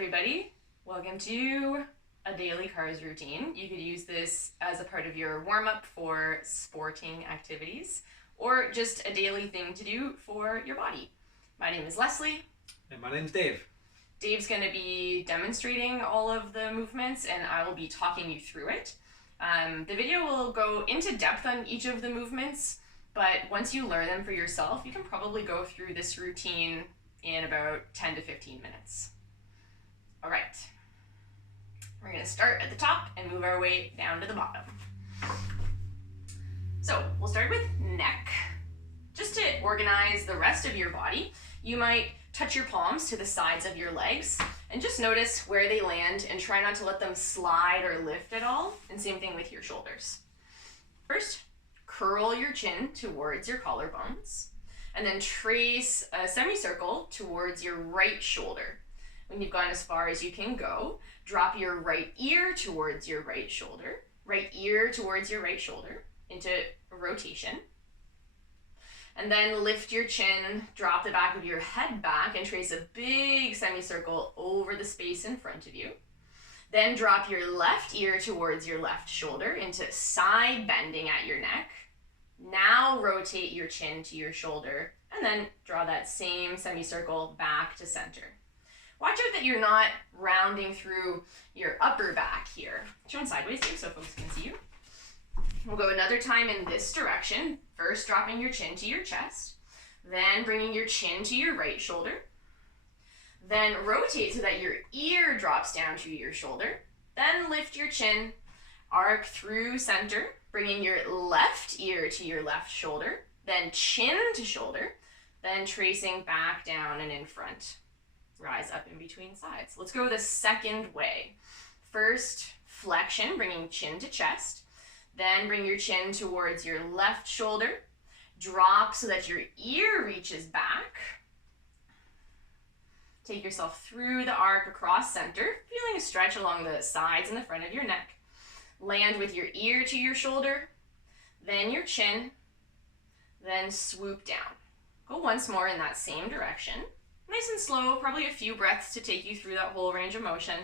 everybody. Welcome to a daily cars routine. You could use this as a part of your warm-up for sporting activities or just a daily thing to do for your body. My name is Leslie. And my name's Dave. Dave's going to be demonstrating all of the movements and I will be talking you through it. The video will go into depth on each of the movements, but once you learn them for yourself, you can probably go through this routine in about 10 to 15 minutes. All right, we're going to start at the top and move our way down to the bottom. So we'll start with neck. Just to organize the rest of your body, you might touch your palms to the sides of your legs and just notice where they land and try not to let them slide or lift at all. And same thing with your shoulders. First, curl your chin towards your collarbones and then trace a semicircle towards your right shoulder. When you've gone as far as you can go, drop your right ear towards your right shoulder, right ear towards your right shoulder into a rotation. And then lift your chin, drop the back of your head back and trace a big semicircle over the space in front of you. Then drop your left ear towards your left shoulder into side bending at your neck. Now rotate your chin to your shoulder and then draw that same semicircle back to center. Watch out that you're not rounding through your upper back here. Shown sideways here so folks can see you. We'll go another time in this direction. First dropping your chin to your chest, then bringing your chin to your right shoulder. Then rotate so that your ear drops down to your shoulder. Then lift your chin, arc through center, bringing your left ear to your left shoulder, then chin to shoulder, then tracing back down and in front. Rise up in between sides. Let's go the second way. First, flexion, bringing chin to chest. Then bring your chin towards your left shoulder. Drop so that your ear reaches back. Take yourself through the arc across center, feeling a stretch along the sides and the front of your neck. Land with your ear to your shoulder, then your chin, then swoop down. Go once more in that same direction. Nice and slow, probably a few breaths to take you through that whole range of motion.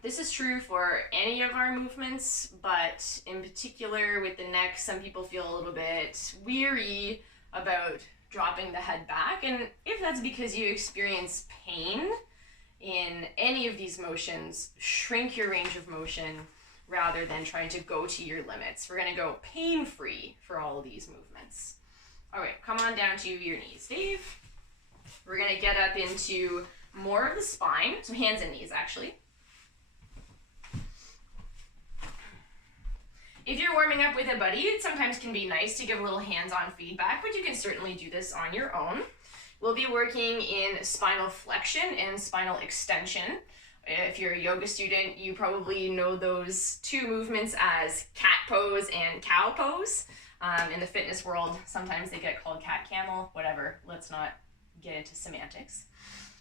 This is true for any of our movements, but in particular with the neck, some people feel a little bit weary about dropping the head back. And if that's because you experience pain in any of these motions, shrink your range of motion rather than trying to go to your limits. We're going to go pain-free for all of these movements. All right, come on down to your knees, Dave. We're going to get up into more of the spine, so hands and knees actually. If you're warming up with a buddy, it sometimes can be nice to give a little hands-on feedback, but you can certainly do this on your own. We'll be working in spinal flexion and spinal extension. If you're a yoga student, you probably know those two movements as cat pose and cow pose. In the fitness world, sometimes they get called cat camel, whatever. Let's not get into semantics.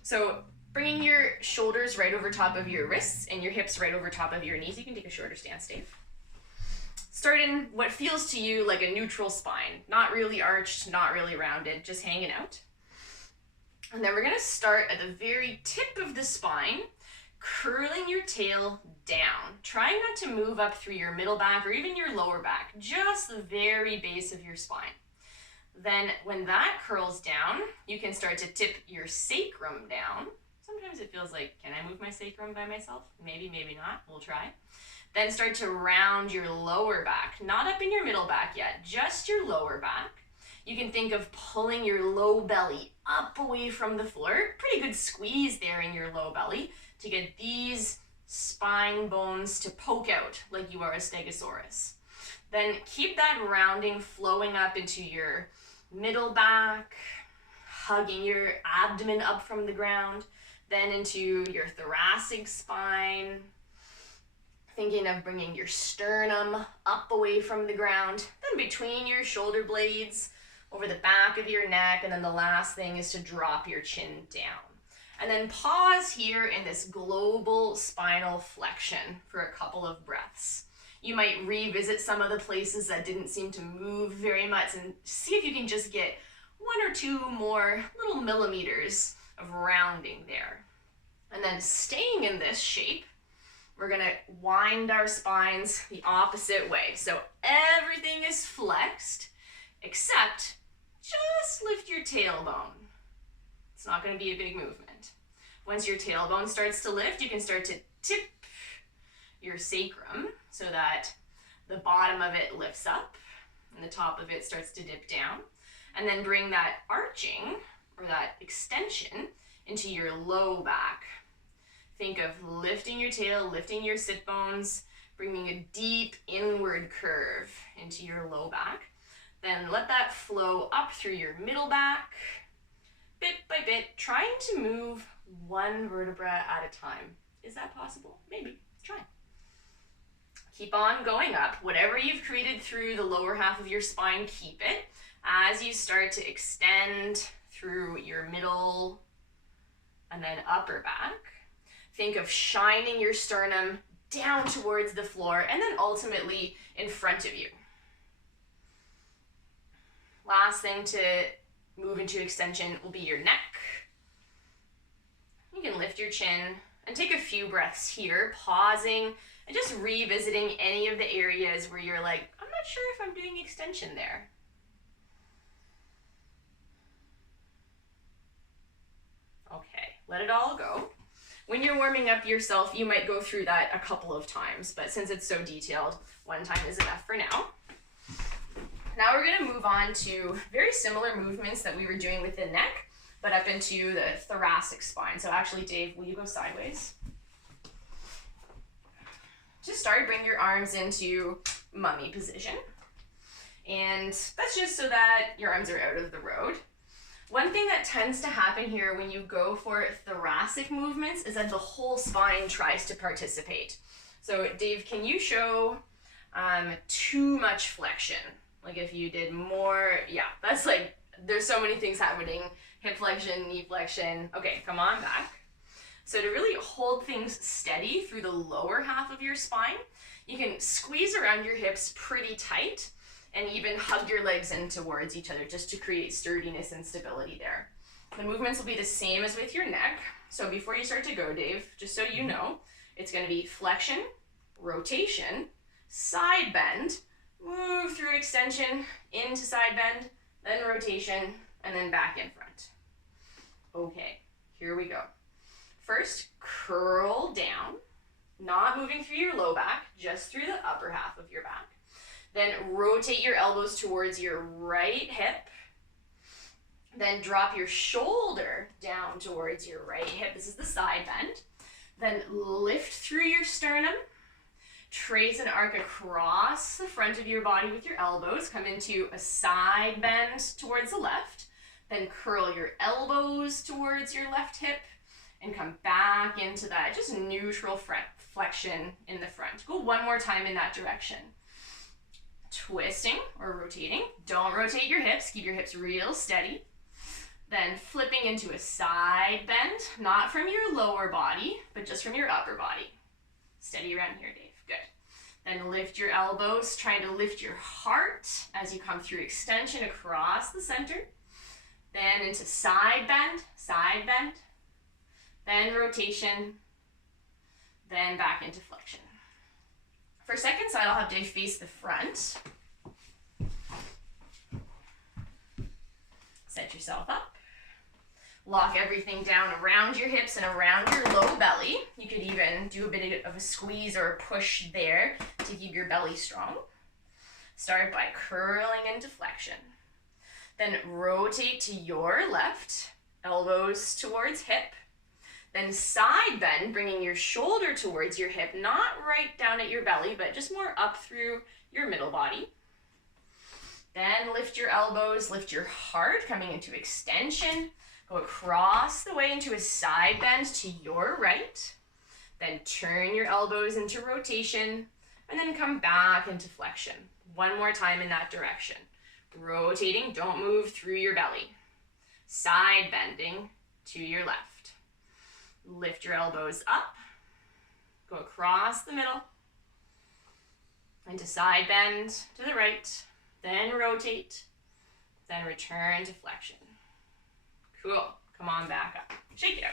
So bringing your shoulders right over top of your wrists and your hips right over top of your knees. You can take a shorter stance, Dave. Start in what feels to you like a neutral spine. Not really arched, not really rounded, just hanging out. And then we're going to start at the very tip of the spine, curling your tail down. Trying not to move up through your middle back or even your lower back, just the very base of your spine. Then when that curls down, you can start to tip your sacrum down. Sometimes it feels like, can I move my sacrum by myself? Maybe, maybe not. We'll try. Then start to round your lower back, not up in your middle back yet, just your lower back. You can think of pulling your low belly up away from the floor. Pretty good squeeze there in your low belly to get these spine bones to poke out like you are a stegosaurus. Then keep that rounding flowing up into your middle back, hugging your abdomen up from the ground, then into your thoracic spine, thinking of bringing your sternum up away from the ground, then between your shoulder blades, over the back of your neck, and then the last thing is to drop your chin down. And then pause here in this global spinal flexion for a couple of breaths. You might revisit some of the places that didn't seem to move very much and see if you can just get 1 or 2 more little millimeters of rounding there. And then staying in this shape, we're gonna wind our spines the opposite way. So everything is flexed, except just lift your tailbone. It's not gonna be a big movement. Once your tailbone starts to lift, you can start to tip your sacrum so that the bottom of it lifts up and the top of it starts to dip down. And then bring that arching or that extension into your low back. Think of lifting your tail, lifting your sit bones, bringing a deep inward curve into your low back. Then let that flow up through your middle back, bit by bit, trying to move one vertebra at a time. Is that possible? Maybe. Try. Keep on going up. Whatever you've created through the lower half of your spine, keep it. As you start to extend through your middle and then upper back, think of shining your sternum down towards the floor and then ultimately in front of you. Last thing to move into extension will be your neck. You can lift your chin and take a few breaths here, pausing and just revisiting any of the areas where you're like, I'm not sure if I'm doing extension there. Okay, let it all go. When you're warming up yourself, you might go through that a couple of times, but since it's so detailed, one time is enough for now. Now we're gonna move on to very similar movements that we were doing with the neck, but up into the thoracic spine. So actually, Dave, will you go sideways? To start, bring your arms into mummy position. And that's just so that your arms are out of the road. One thing that tends to happen here when you go for thoracic movements is that the whole spine tries to participate. So Dave, can you show too much flexion? Like if you did more, yeah, that's like, there's so many things happening. Hip flexion, knee flexion. Okay, come on back. So to really hold things steady through the lower half of your spine, you can squeeze around your hips pretty tight and even hug your legs in towards each other just to create sturdiness and stability there. The movements will be the same as with your neck. So before you start to go, Dave, just so you know, it's going to be flexion, rotation, side bend, move through extension into side bend, then rotation, and then back in front. Okay, here we go. First, curl down, not moving through your low back, just through the upper half of your back. Then rotate your elbows towards your right hip. Then drop your shoulder down towards your right hip. This is the side bend. Then lift through your sternum. Trace an arc across the front of your body with your elbows. Come into a side bend towards the left. Then curl your elbows towards your left hip and come back into that just neutral flexion in the front. Go one more time in that direction. Twisting or rotating. Don't rotate your hips. Keep your hips real steady. Then flipping into a side bend, not from your lower body, but just from your upper body. Steady around here, Dave. Good. Then lift your elbows, trying to lift your heart as you come through extension across the center. Then into side bend, then rotation, then back into flexion. For second side, I'll have Dave face the front. Set yourself up. Lock everything down around your hips and around your low belly. You could even do a bit of a squeeze or a push there to keep your belly strong. Start by curling into flexion. Then rotate to your left, elbows towards hip. Then side bend, bringing your shoulder towards your hip, not right down at your belly, but just more up through your middle body. Then lift your elbows, lift your heart, coming into extension. Go across the way into a side bend to your right. Then turn your elbows into rotation, and then come back into flexion. One more time in that direction. Rotating, don't move through your belly. Side bending to your left. Lift your elbows up, go across the middle, into side bend to the right, then rotate, then return to flexion. Cool, come on back up. shake it out.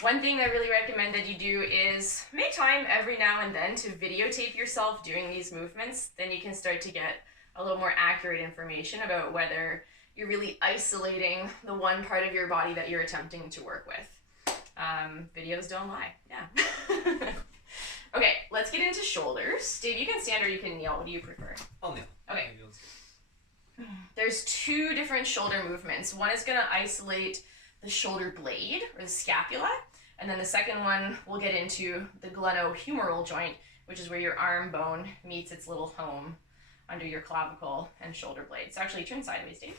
One thing I really recommend that you do is make time every now and then to videotape yourself doing these movements. Then you can start to get a little more accurate information about whether you're really isolating the one part of your body that you're attempting to work with. Videos don't lie. Yeah. Okay, let's get into shoulders. Dave, you can stand or you can kneel. What do you prefer? I'll kneel. Okay. There's two different shoulder movements. One is going to isolate the shoulder blade or the scapula, and then the second one we'll get into the Gleno-Humeral joint, which is where your arm bone meets its little home under your clavicle and shoulder blade. So actually turn sideways, Dave.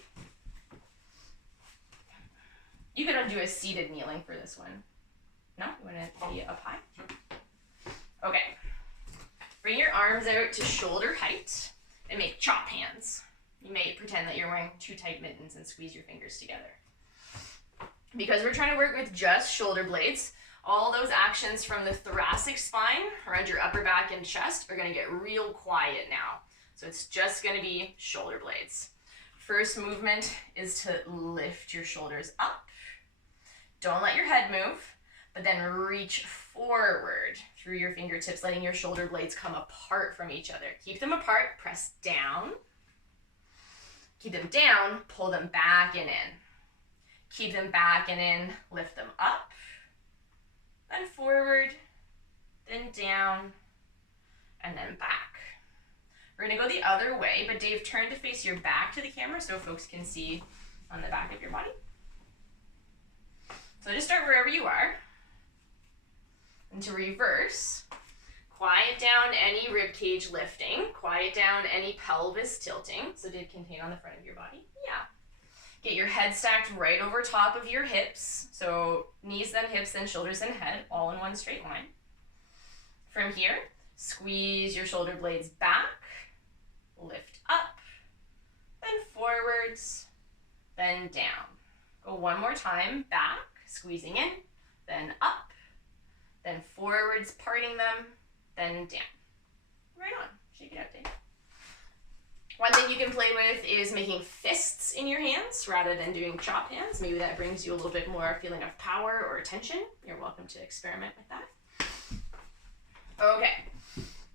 You could do a seated kneeling for this one. No? You want to be up high? Okay. Bring your arms out to shoulder height and make chop hands. You may pretend that you're wearing two tight mittens and squeeze your fingers together. Because we're trying to work with just shoulder blades, all those actions from the thoracic spine around your upper back and chest are going to get real quiet now. So it's just going to be shoulder blades. First movement is to lift your shoulders up. Don't let your head move, but then reach forward through your fingertips, letting your shoulder blades come apart from each other. Keep them apart, press down. Keep them down, pull them back and in. Keep them back and in, lift them up, then forward, then down, and then back. We're gonna go the other way, but Dave, turn to face your back to the camera so folks can see on the back of your body. So just start wherever you are. And to reverse, quiet down any rib cage lifting, quiet down any pelvis tilting. So did it contain on the front of your body? Yeah. Get your head stacked right over top of your hips. So knees, then hips, then shoulders, then head, all in one straight line. From here, squeeze your shoulder blades back, lift up, then forwards, then down. Go one more time, back, squeezing in, then up, then forwards, parting them, then down. Right on. Shake it out, Dave. One thing you can play with is making fists in your hands rather than doing chop hands. Maybe that brings you a little bit more feeling of power or tension. You're welcome to experiment with that. Okay,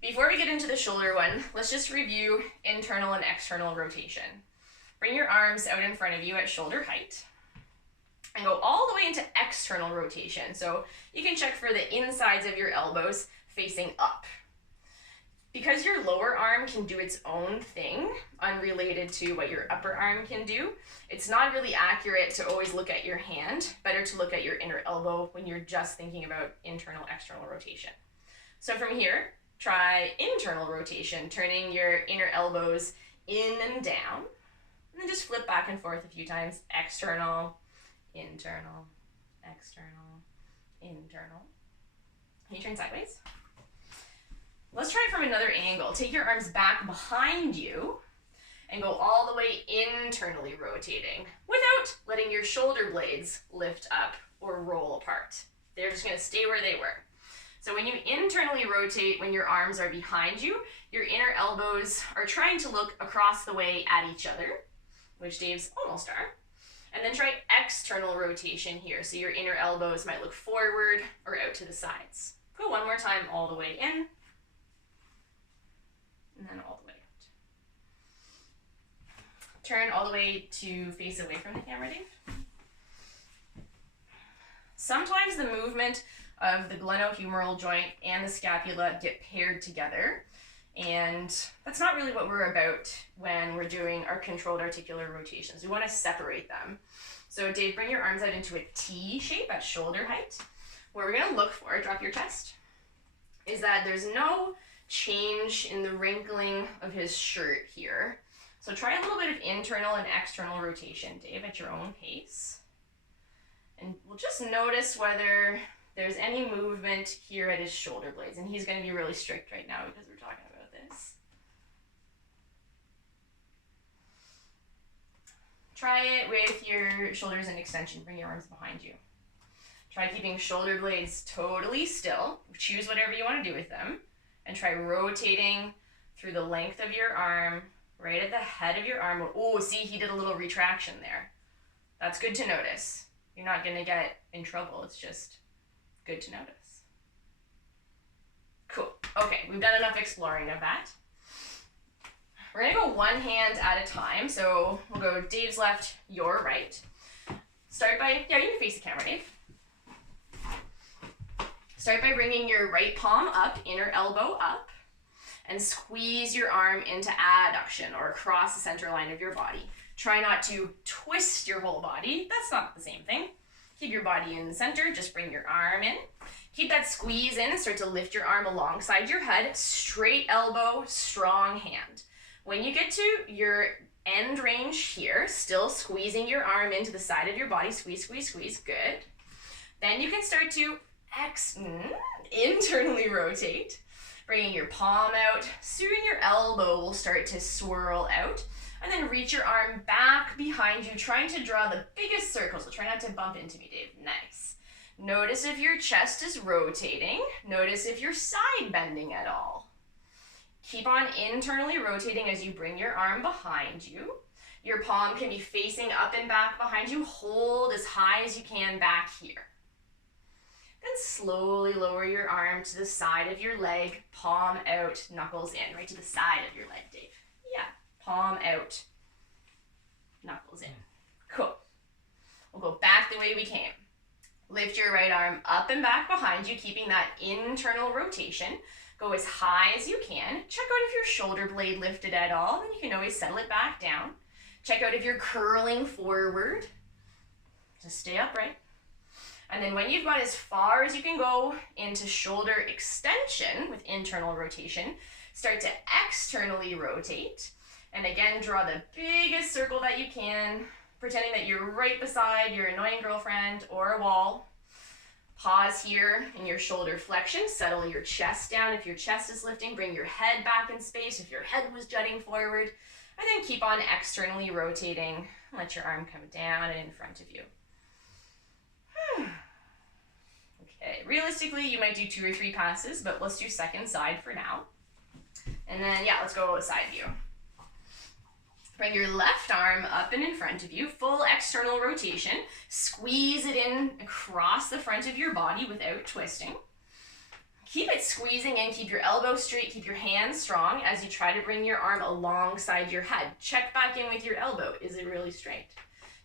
before we get into the shoulder one, let's just review internal and external rotation. Bring your arms out in front of you at shoulder height and go all the way into external rotation. So you can check for the insides of your elbows facing up. Because your lower arm can do its own thing, unrelated to what your upper arm can do, it's not really accurate to always look at your hand. Better to look at your inner elbow when you're just thinking about internal, external rotation. So from here, try internal rotation, turning your inner elbows in and down, and then just flip back and forth a few times. External, internal, external, internal. Can you turn sideways? Let's try it from another angle. Take your arms back behind you and go all the way internally rotating without letting your shoulder blades lift up or roll apart. They're just going to stay where they were. So when you internally rotate, when your arms are behind you, your inner elbows are trying to look across the way at each other, which Dave's almost are. And then try external rotation here. So your inner elbows might look forward or out to the sides. Go one more time all the way in. And then all the way out. Turn all the way to face away from the camera, Dave. Sometimes the movement of the gleno-humeral joint and the scapula get paired together, and that's not really what we're about when we're doing our controlled articular rotations. We want to separate them. So Dave, bring your arms out into a T shape at shoulder height. What we're going to look for, drop your chest, is that there's no change in the wrinkling of his shirt here. So try a little bit of internal and external rotation, Dave, at your own pace. And we'll just notice whether there's any movement here at his shoulder blades. And he's going to be really strict right now because we're talking about this. Try it with your shoulders in extension. Bring your arms behind you. Try keeping shoulder blades totally still. Choose whatever you want to do with them. And try rotating through the length of your arm, right at the head of your arm. Oh, see, he did a little retraction there. That's good to notice. You're not going to get in trouble. It's just good to notice. Cool. Okay, we've done enough exploring of that. We're going to go one hand at a time. So we'll go Dave's left, your right. Start by, yeah, you can face the camera, Dave. Start by bringing your right palm up, inner elbow up, and squeeze your arm into adduction or across the center line of your body. Try not to twist your whole body. That's not the same thing. Keep your body in the center. Just bring your arm in. Keep that squeeze in and start to lift your arm alongside your head. Straight elbow, strong hand. When you get to your end range here, still squeezing your arm into the side of your body. Squeeze, squeeze, squeeze. Good. Then you can start to internally rotate, bringing your palm out. Soon your elbow will start to swirl out, and then reach your arm back behind you, trying to draw the biggest circle. So try not to bump into me, Dave. Nice. Notice if your chest is rotating. Notice if you're side bending at all. Keep on internally rotating as you bring your arm behind you. Your palm can be facing up and back behind you. Hold as high as you can back here. Then slowly lower your arm to the side of your leg, palm out, knuckles in, right to the side of your leg, Dave. Yeah, palm out, knuckles in. Cool. We'll go back the way we came. Lift your right arm up and back behind you, keeping that internal rotation. Go as high as you can. Check out if your shoulder blade lifted at all, then you can always settle it back down. Check out if you're curling forward. Just stay upright. And then when you've got as far as you can go into shoulder extension with internal rotation, start to externally rotate. And again, draw the biggest circle that you can, pretending that you're right beside your annoying girlfriend or a wall. Pause here in your shoulder flexion. Settle your chest down. If your chest is lifting, bring your head back in space. If your head was jutting forward, and then keep on externally rotating. Let your arm come down and in front of you. Okay, realistically, you might do 2 or 3 passes, but let's do second side for now. And then, yeah, let's go side view. Bring your left arm up and in front of you, full external rotation. Squeeze it in across the front of your body without twisting. Keep it squeezing in, keep your elbow straight, keep your hands strong as you try to bring your arm alongside your head. Check back in with your elbow. Is it really straight?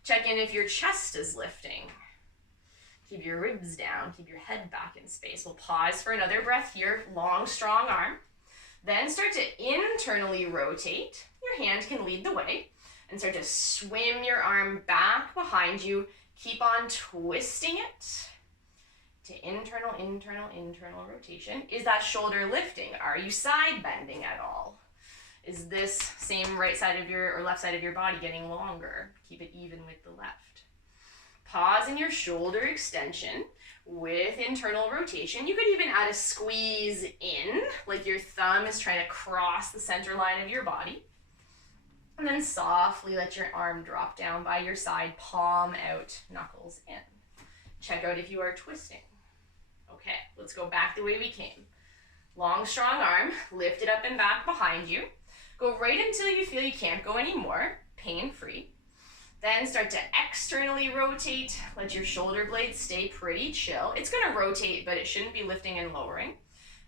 Check in if your chest is lifting. Keep your ribs down, keep your head back in space. We'll pause for another breath here. Long, strong arm. Then start to internally rotate. Your hand can lead the way. And start to swim your arm back behind you. Keep on twisting it to internal, internal, internal rotation. Is that shoulder lifting? Are you side bending at all? Is this same right side of your or left side of your body getting longer? Keep it even with the left. Pause in your shoulder extension with internal rotation. You could even add a squeeze in, like your thumb is trying to cross the center line of your body. And then softly let your arm drop down by your side, palm out, knuckles in. Check out if you are twisting. Okay, let's go back the way we came. Long, strong arm, lift it up and back behind you. Go right until you feel you can't go anymore, pain-free. Then start to externally rotate. Let your shoulder blades stay pretty chill. It's going to rotate, but it shouldn't be lifting and lowering.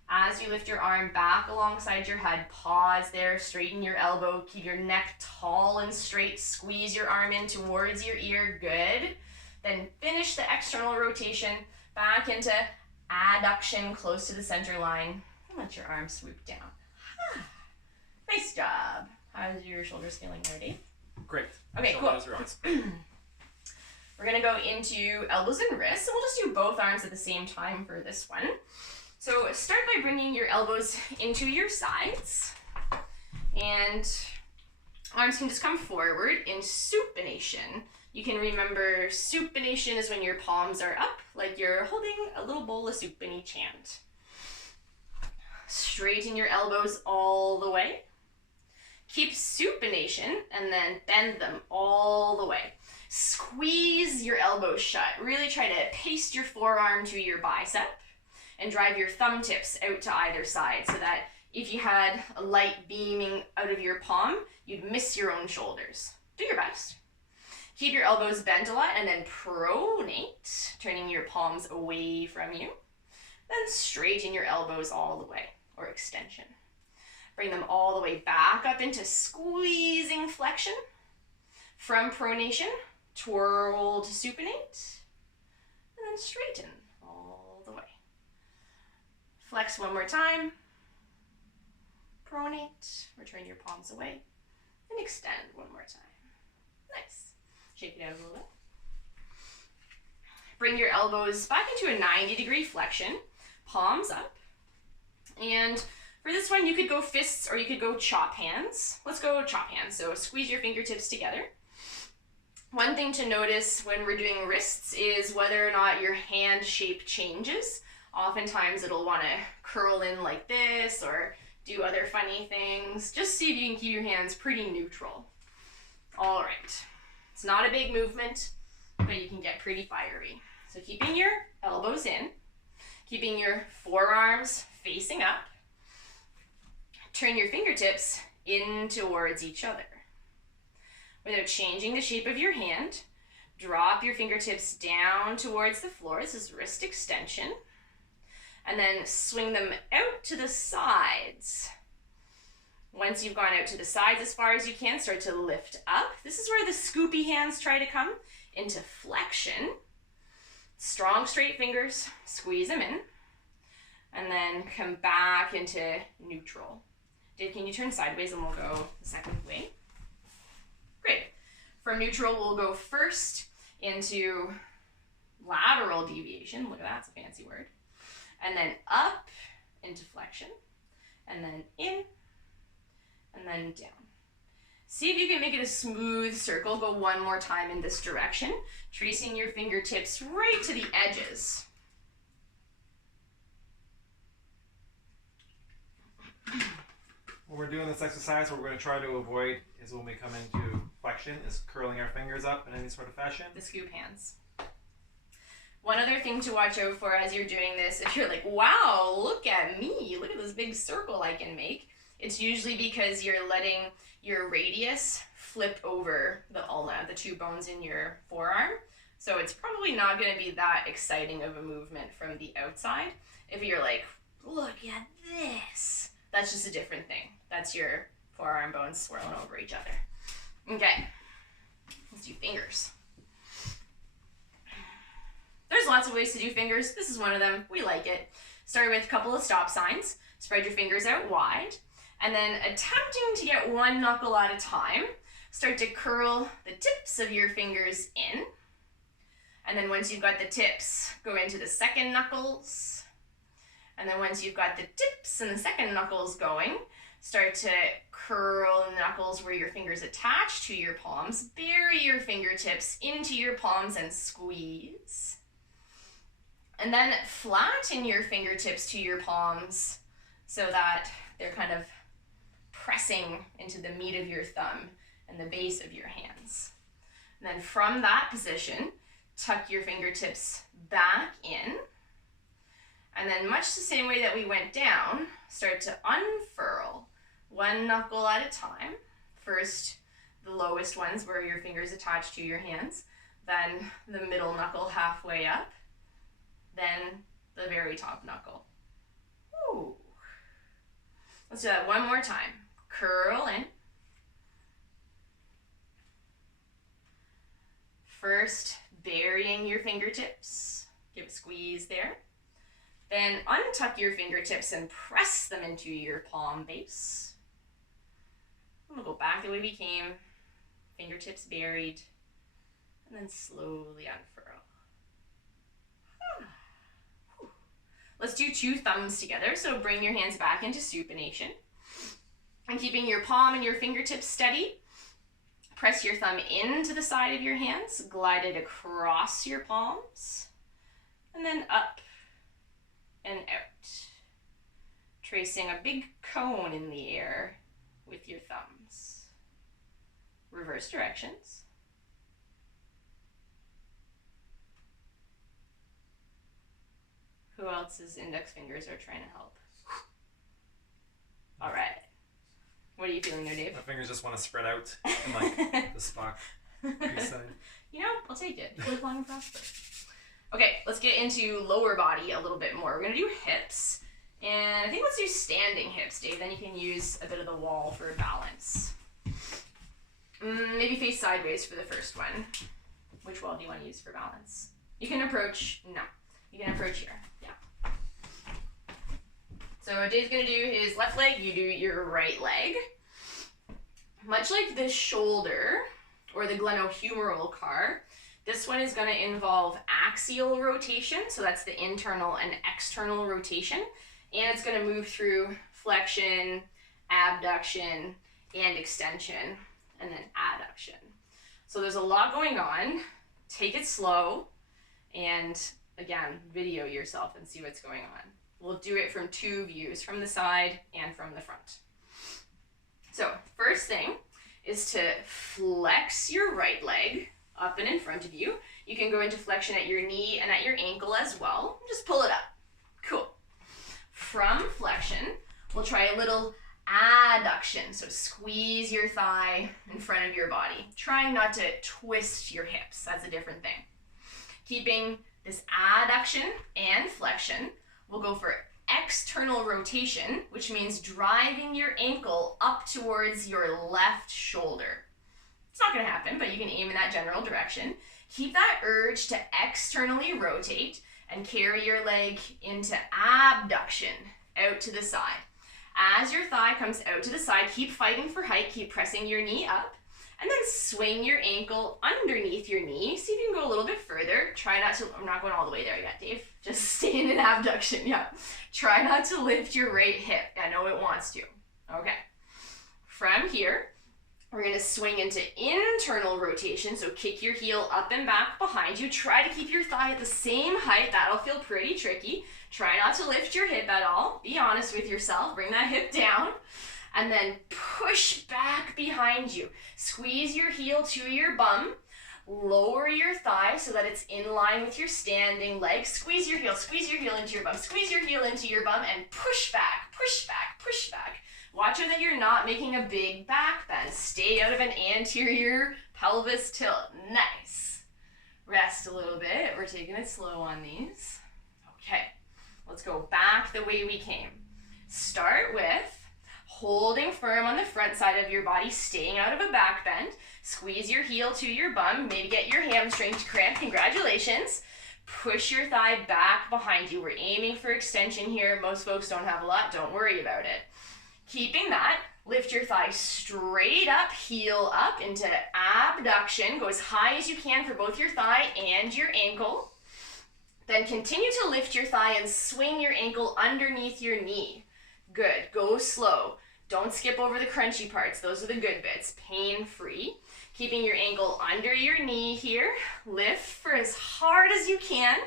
As you lift your arm back alongside your head, pause there, straighten your elbow, keep your neck tall and straight, squeeze your arm in towards your ear, good. Then finish the external rotation back into adduction close to the center line, and let your arm swoop down. Nice job. How's your shoulders feeling there, Dave? Great. Okay, cool. We're gonna go into elbows and wrists, and we'll just do both arms at the same time for this one. So start by bringing your elbows into your sides, and arms can just come forward in supination. You can remember supination is when your palms are up, like you're holding a little bowl of soup in each hand. Straighten your elbows all the way. Keep supination and then bend them all the way. Squeeze your elbows shut. Really try to paste your forearm to your bicep and drive your thumb tips out to either side so that if you had a light beaming out of your palm, you'd miss your own shoulders. Do your best. Keep your elbows bent a lot and then pronate, turning your palms away from you. Then straighten your elbows all the way, or extension. Bring them all the way back up into squeezing flexion. From pronation, twirl to supinate, and then straighten all the way. Flex one more time. Pronate, return your palms away, and extend one more time. Nice. Shake it out a little bit. Bring your elbows back into a 90-degree flexion, palms up. And for this one, you could go fists or you could go chop hands. Let's go chop hands. So squeeze your fingertips together. One thing to notice when we're doing wrists is whether or not your hand shape changes. Oftentimes it'll want to curl in like this or do other funny things. Just see if you can keep your hands pretty neutral. All right. It's not a big movement, but you can get pretty fiery. So keeping your elbows in, keeping your forearms facing up, turn your fingertips in towards each other. Without changing the shape of your hand, drop your fingertips down towards the floor. This is wrist extension. And then swing them out to the sides. Once you've gone out to the sides as far as you can, start to lift up. This is where the scoopy hands try to come into flexion. Strong straight fingers, squeeze them in. And then come back into neutral. Dave, can you turn sideways and we'll go the second way? Great. From neutral, we'll go first into lateral deviation. Look at that, it's a fancy word. And then up into flexion. And then in. And then down. See if you can make it a smooth circle. Go one more time in this direction, tracing your fingertips right to the edges. When we're doing this exercise, what we're going to try to avoid is when we come into flexion, is curling our fingers up in any sort of fashion. The scoop hands. One other thing to watch out for as you're doing this, if you're like, wow, look at me, look at this big circle I can make, it's usually because you're letting your radius flip over the ulna, the two bones in your forearm. So it's probably not going to be that exciting of a movement from the outside. If you're like, look at this, that's just a different thing. That's your forearm bones swirling over each other. Okay, let's do fingers. There's lots of ways to do fingers. This is one of them. We like it. Start with a couple of stop signs. Spread your fingers out wide. And then attempting to get one knuckle at a time, start to curl the tips of your fingers in. And then once you've got the tips, go into the second knuckles. And then once you've got the tips and the second knuckles going, start to curl the knuckles where your fingers attach to your palms. Bury your fingertips into your palms and squeeze. And then flatten your fingertips to your palms so that they're kind of pressing into the meat of your thumb and the base of your hands. And then from that position, tuck your fingertips back in. And then much the same way that we went down, start to unfurl one knuckle at a time. First, the lowest ones where your fingers attach to your hands, then the middle knuckle halfway up, then the very top knuckle. Ooh. Let's do that one more time. Curl in. First, burying your fingertips. Give a squeeze there. Then untuck your fingertips and press them into your palm base. And we'll go back the way we came. Fingertips buried. And then slowly unfurl. Let's do two thumbs together. So bring your hands back into supination. And keeping your palm and your fingertips steady, press your thumb into the side of your hands, glide it across your palms, and then up and out. Tracing a big cone in the air with your thumbs. Reverse directions. Who else's index fingers are trying to help? All right. What are you feeling there, Dave? My fingers just want to spread out in like the spot. Peace sign. You know, I'll take it. Live long and prosper. Okay, let's get into lower body a little bit more. We're gonna do hips. And I think let's do standing hips, Dave. Then you can use a bit of the wall for balance. Maybe face sideways for the first one. Which wall do you want to use for balance? You can approach, no. You can approach here, yeah. So Dave's gonna do his left leg, you do your right leg. Much like the shoulder, or the Gleno-Humeral car, this one is gonna involve axial rotation, so that's the internal and external rotation. And it's gonna move through flexion, abduction, and extension, and then adduction. So there's a lot going on. Take it slow, and again, video yourself and see what's going on. We'll do it from two views, from the side and from the front. So first thing is to flex your right leg up and in front of you. You can go into flexion at your knee and at your ankle as well. Just pull it up. Cool. From flexion, we'll try a little adduction. So squeeze your thigh in front of your body. Trying not to twist your hips. That's a different thing. Keeping this adduction and flexion, we'll go for external rotation, which means driving your ankle up towards your left shoulder. It's not going to happen, but you can aim in that general direction. Keep that urge to externally rotate and carry your leg into abduction out to the side. As your thigh comes out to the side, keep fighting for height, keep pressing your knee up, and then swing your ankle underneath your knee. See if you can go a little bit further. Try not to, I'm not going all the way there yet, Dave. Just stay in an abduction, yeah. Try not to lift your right hip. I know it wants to. Okay. From here, we're gonna swing into internal rotation, so kick your heel up and back behind you. Try to keep your thigh at the same height. That'll feel pretty tricky. Try not to lift your hip at all. Be honest with yourself. Bring that hip down. And then push back behind you. Squeeze your heel to your bum. Lower your thigh so that it's in line with your standing leg. Squeeze your heel into your bum. Squeeze your heel into your bum and push back, push back, push back. Watch out that you're not making a big back bend. Stay out of an anterior pelvis tilt. Nice. Rest a little bit. We're taking it slow on these. Okay, let's go back the way we came. Start with holding firm on the front side of your body, staying out of a back bend. Squeeze your heel to your bum. Maybe get your hamstring to cramp. Congratulations. Push your thigh back behind you. We're aiming for extension here. Most folks don't have a lot. Don't worry about it. Keeping that, lift your thigh straight up, heel up into abduction. Go as high as you can for both your thigh and your ankle. Then continue to lift your thigh and swing your ankle underneath your knee. Good. Go slow. Don't skip over the crunchy parts. Those are the good bits. Pain-free. Keeping your ankle under your knee here. Lift for as hard as you can.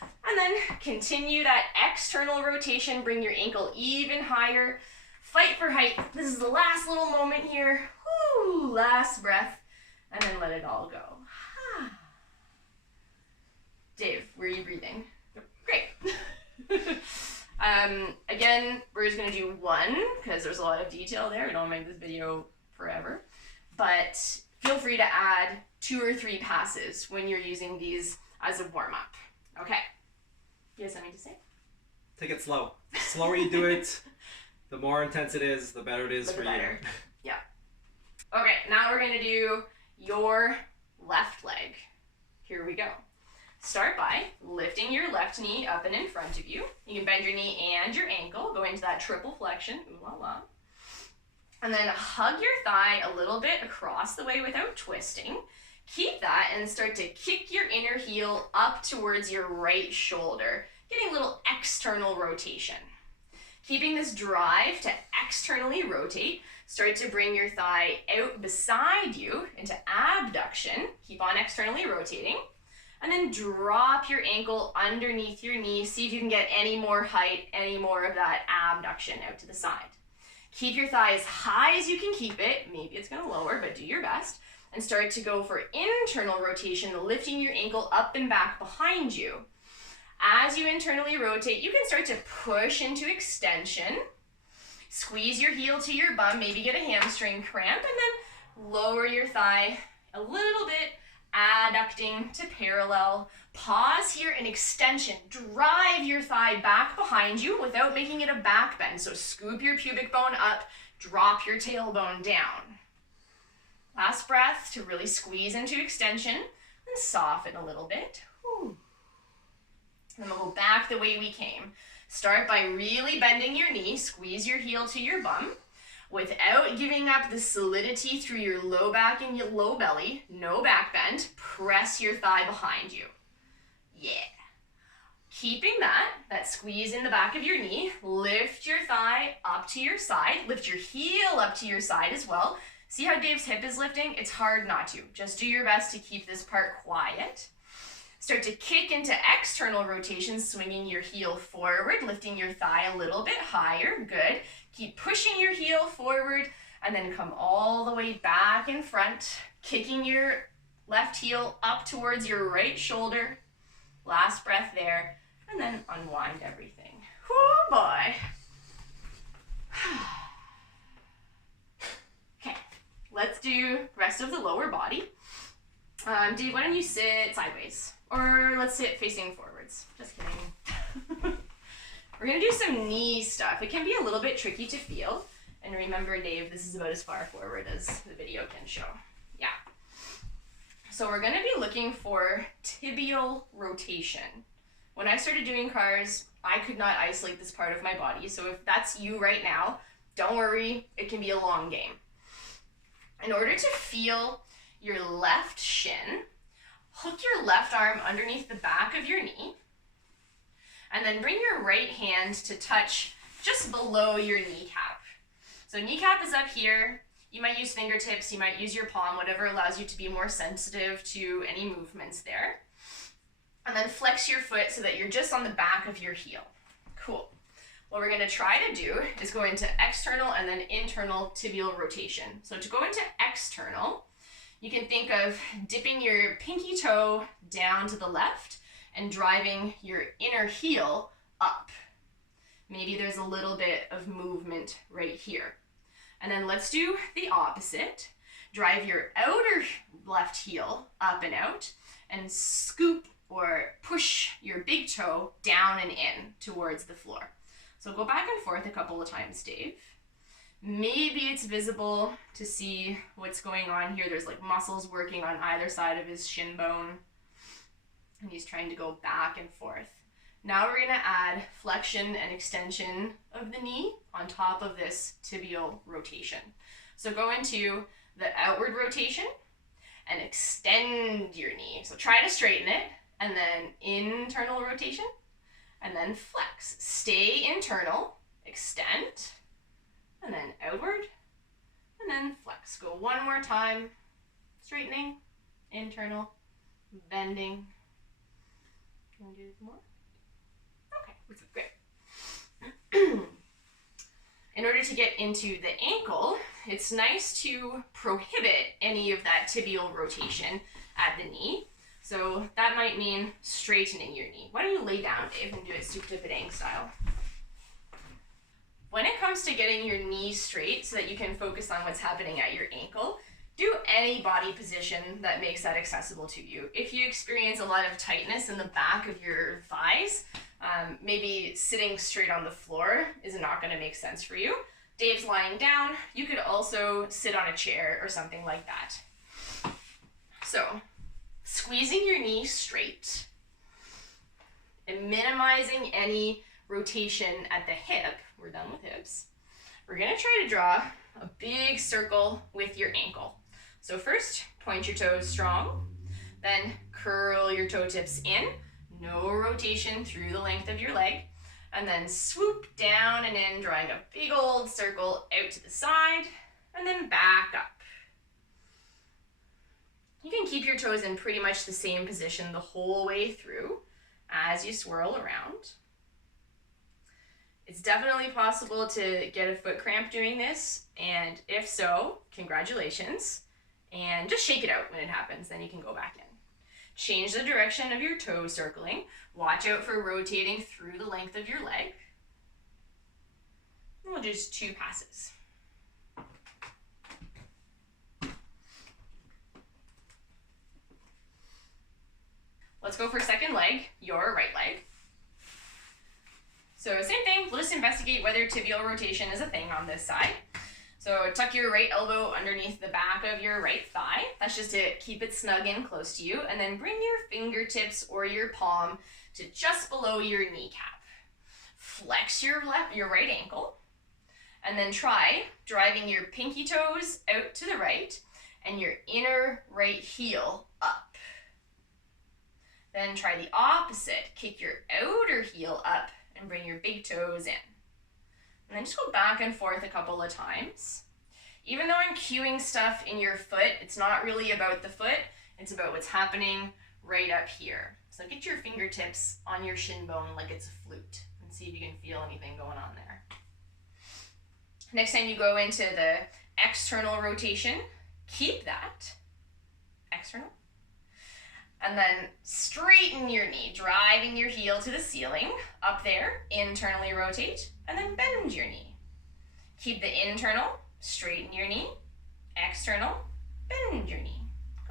And then continue that external rotation. Bring your ankle even higher. Fight for height. This is the last little moment here. Woo, last breath. And then let it all go. Dave, where are you breathing? Great. Again, we're just gonna do one because there's a lot of detail there. We don't make this video forever, but feel free to add 2 or 3 passes when you're using these as a warm-up. Okay. You have something to say? Take it slow. The slower you do it, the more intense it is, the better it is for you. Yeah. Okay, now we're gonna do your left leg. Here we go. Start by lifting your left knee up and in front of you. You can bend your knee and your ankle. Go into that triple flexion. Ooh la la. And then hug your thigh a little bit across the way without twisting. Keep that and start to kick your inner heel up towards your right shoulder. Getting a little external rotation. Keeping this drive to externally rotate, start to bring your thigh out beside you into abduction. Keep on externally rotating. And then drop your ankle underneath your knee. See if you can get any more height, any more of that abduction out to the side. Keep your thigh as high as you can keep it. Maybe it's gonna lower, but do your best. And start to go for internal rotation, lifting your ankle up and back behind you. As you internally rotate, you can start to push into extension. Squeeze your heel to your bum, maybe get a hamstring cramp, and then lower your thigh A little bit adducting to parallel. Pause here in extension. Drive your thigh back behind you without making it a back bend. So scoop your pubic bone up, drop your tailbone down. Last breath to really squeeze into extension and soften a little bit. Whew. And then we'll go back the way we came. Start by really bending your knee, squeeze your heel to your bum without giving up the solidity through your low back and your low belly. No back bend. Press your thigh behind you. Yeah. Keeping that squeeze in the back of your knee, lift your thigh up to your side, lift your heel up to your side as well. See how Dave's hip is lifting? It's hard not to. Just do your best to keep this part quiet. Start to kick into external rotation, swinging your heel forward, lifting your thigh a little bit higher. Good. Keep pushing your heel forward and then come all the way back in front, kicking your left heel up towards your right shoulder. Last breath there, and then unwind everything. Whoo boy. Okay, let's do the rest of the lower body. Dave, why don't you sit sideways? Or let's sit facing forwards. Just kidding. We're gonna do some knee stuff. It can be a little bit tricky to feel. And remember, Dave, this is about as far forward as the video can show. Yeah. So we're gonna be looking for tibial rotation. When I started doing cars, I could not isolate this part of my body. So if that's you right now, don't worry, it can be a long game. In order to feel your left shin, hook your left arm underneath the back of your knee, and then bring your right hand to touch just below your kneecap. So kneecap is up here. You might use fingertips, you might use your palm, whatever allows you to be more sensitive to any movements there. And then flex your foot so that you're just on the back of your heel. Cool. What we're gonna try to do is go into external and then internal tibial rotation. So to go into external, you can think of dipping your pinky toe down to the left and driving your inner heel up. Maybe there's a little bit of movement right here. And then let's do the opposite. Drive your outer left heel up and out and scoop or push your big toe down and in towards the floor. So go back and forth a couple of times, Dave. Maybe it's visible to see what's going on here. There's like muscles working on either side of his shin bone. And he's trying to go back and forth. Now we're gonna add flexion and extension of the knee on top of this tibial rotation. So go into the outward rotation and extend your knee. So try to straighten it, and then internal rotation, and then flex. Stay internal, extend, and then outward, and then flex. Go one more time, straightening, internal, bending. You want to do more? Okay, great. In order to get into the ankle, it's nice to prohibit any of that tibial rotation at the knee. So that might mean straightening your knee. Why don't you lay down, Dave, and do it supta-padang style. When it comes to getting your knees straight so that you can focus on what's happening at your ankle, do any body position that makes that accessible to you. If you experience a lot of tightness in the back of your thighs, maybe sitting straight on the floor is not going to make sense for you. Dave's lying down. You could also sit on a chair or something like that. So, squeezing your knee straight and minimizing any rotation at the hip. We're done with hips. We're going to try to draw a big circle with your ankle. So first, point your toes strong, then curl your toe tips in, no rotation through the length of your leg, and then swoop down and in, drawing a big old circle out to the side, and then back up. You can keep your toes in pretty much the same position the whole way through as you swirl around. It's definitely possible to get a foot cramp doing this, and if so, congratulations. And just shake it out when it happens, then you can go back in. Change the direction of your toe circling. Watch out for rotating through the length of your leg. And we'll do just 2 passes. let's go for second leg, your right leg. So same thing, we'll just investigate whether tibial rotation is a thing on this side. So tuck your right elbow underneath the back of your right thigh. That's just to keep it snug and close to you. And then bring your fingertips or your palm to just below your kneecap. Flex your right ankle. And then try driving your pinky toes out to the right and your inner right heel up. Then try the opposite. Kick your outer heel up and bring your big toes in. And then just go back and forth a couple of times. Even though I'm cueing stuff in your foot, it's not really about the foot, it's about what's happening right up here. So get your fingertips on your shin bone like it's a flute and see if you can feel anything going on there. Next time you go into the external rotation, keep that. External. And then straighten your knee, driving your heel to the ceiling, up there, internally rotate, and then bend your knee. Keep the internal, straighten your knee, external, bend your knee.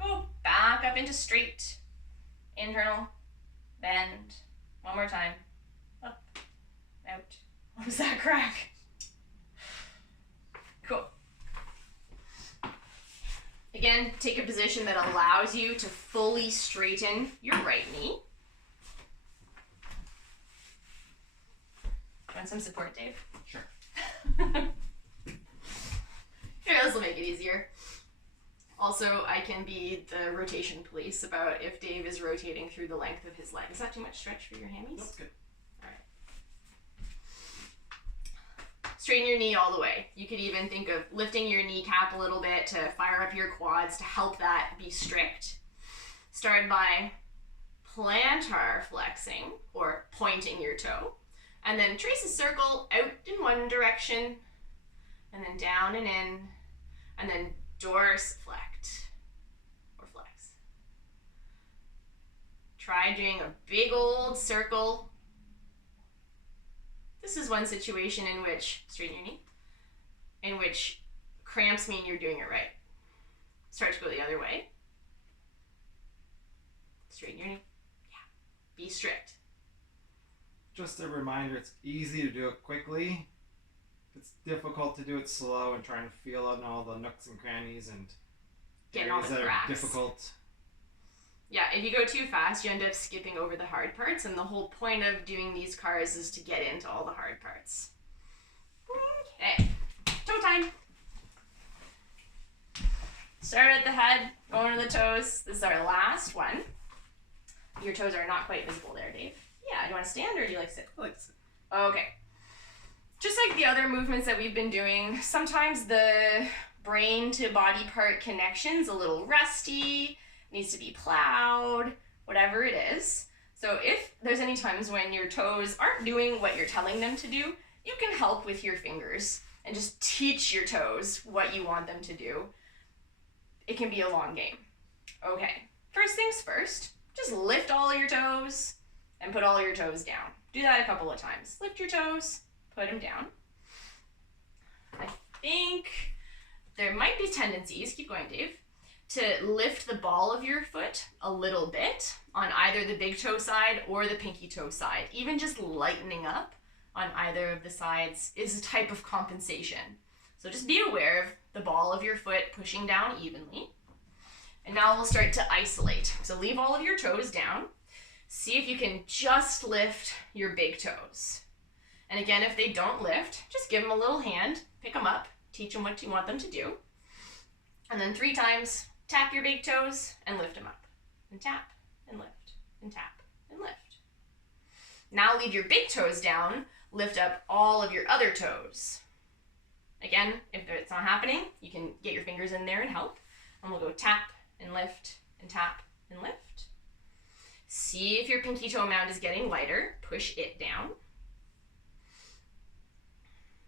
Go back up into straight, internal, bend. One more time, up, out. What was that crack? Cool. Again, take a position that allows you to fully straighten your right knee. Want some support, Dave? Sure. Here, this will make it easier. Also, I can be the rotation police about if Dave is rotating through the length of his leg. Is that too much stretch for your hammies? Nope, good. Straighten your knee all the way. You could even think of lifting your kneecap a little bit to fire up your quads to help that be strict. Start by plantar flexing or pointing your toe. And then trace a circle out in one direction and then down and in. And then dorsiflect or flex. Try doing a big old circle. This is one situation in which, straighten your knee, in which cramps mean you're doing it right. Start to go the other way. Straighten your knee. Yeah. Be strict. Just a reminder, it's easy to do it quickly. It's difficult to do it slow and trying to feel out all the nooks and crannies and Getting all areas the that cracks. are difficult. Yeah, if you go too fast, you end up skipping over the hard parts, and the whole point of doing these cars is to get into all the hard parts. Okay, toe time. Start at the head, going to the toes. This is our last one. Your toes are not quite visible there, Dave. Yeah, do you want to stand or do you like to sit? I like to sit. Okay. Just like the other movements that we've been doing, sometimes the brain to body part connection's a little rusty, needs to be plowed, whatever it is. So if there's any times when your toes aren't doing what you're telling them to do, you can help with your fingers and just teach your toes what you want them to do. It can be a long game. Okay, first things first, just lift all your toes and put all your toes down. Do that a couple of times. Lift your toes, put them down. I think there might be tendencies, keep going, Dave, to lift the ball of your foot a little bit on either the big toe side or the pinky toe side. Even just lightening up on either of the sides is a type of compensation. So just be aware of the ball of your foot pushing down evenly. And now we'll start to isolate. So leave all of your toes down. See if you can just lift your big toes. And again, if they don't lift, just give them a little hand, pick them up, teach them what you want them to do. And then 3 times, tap your big toes and lift them up. And tap and lift and tap and lift. Now leave your big toes down, lift up all of your other toes. Again, if it's not happening, you can get your fingers in there and help. And we'll go tap and lift and tap and lift. See if your pinky toe mound is getting lighter. Push it down.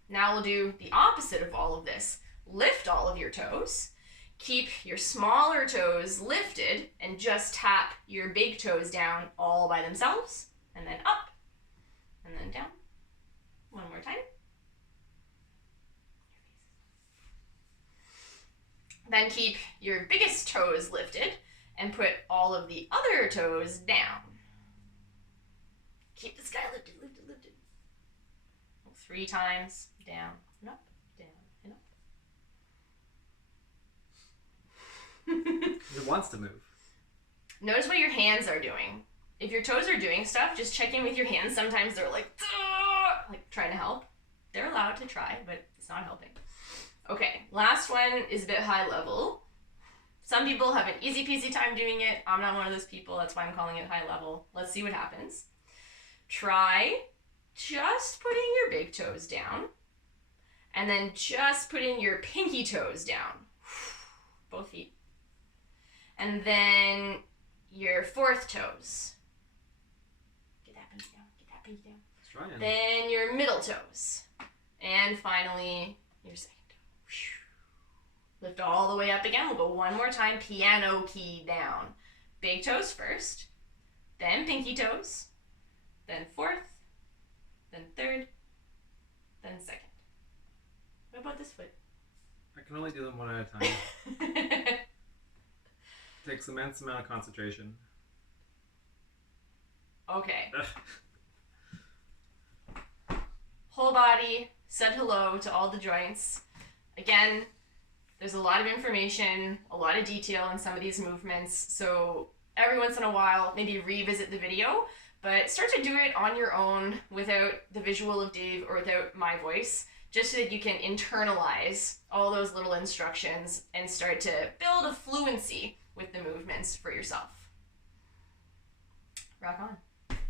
Now we'll do the opposite of all of this. Lift all of your toes. Keep your smaller toes lifted and just tap your big toes down all by themselves. And then up. And then down. One more time. Then keep your biggest toes lifted and put all of the other toes down. Keep the sky lifted, lifted, lifted. 3 times, down and up, down and up. It wants to move. Notice what your hands are doing. If your toes are doing stuff, just check in with your hands. Sometimes they're like trying to help. They're allowed to try, but it's not helping. Okay, last one is a bit high level. Some people have an easy peasy time doing it. I'm not one of those people. That's why I'm calling it high level. Let's see what happens. Try just putting your big toes down and then just putting your pinky toes down. Both feet. And then your 4th toes. Get that pinky down. Get that pinky down. Let's try it. Then your middle toes. And finally, your 2nd toe. Lift all the way up again. We'll go one more time. Piano key down. Big toes first. Then pinky toes. Then 4th. Then 3rd. Then 2nd. What about this foot? I can only do them one at a time. Takes immense amount of concentration. Okay. Whole body, said hello to all the joints. Again, there's a lot of information, a lot of detail in some of these movements, so every once in a while, maybe revisit the video, but start to do it on your own without the visual of Dave or without my voice, just so that you can internalize all those little instructions and start to build a fluency with the movements for yourself. Rock on.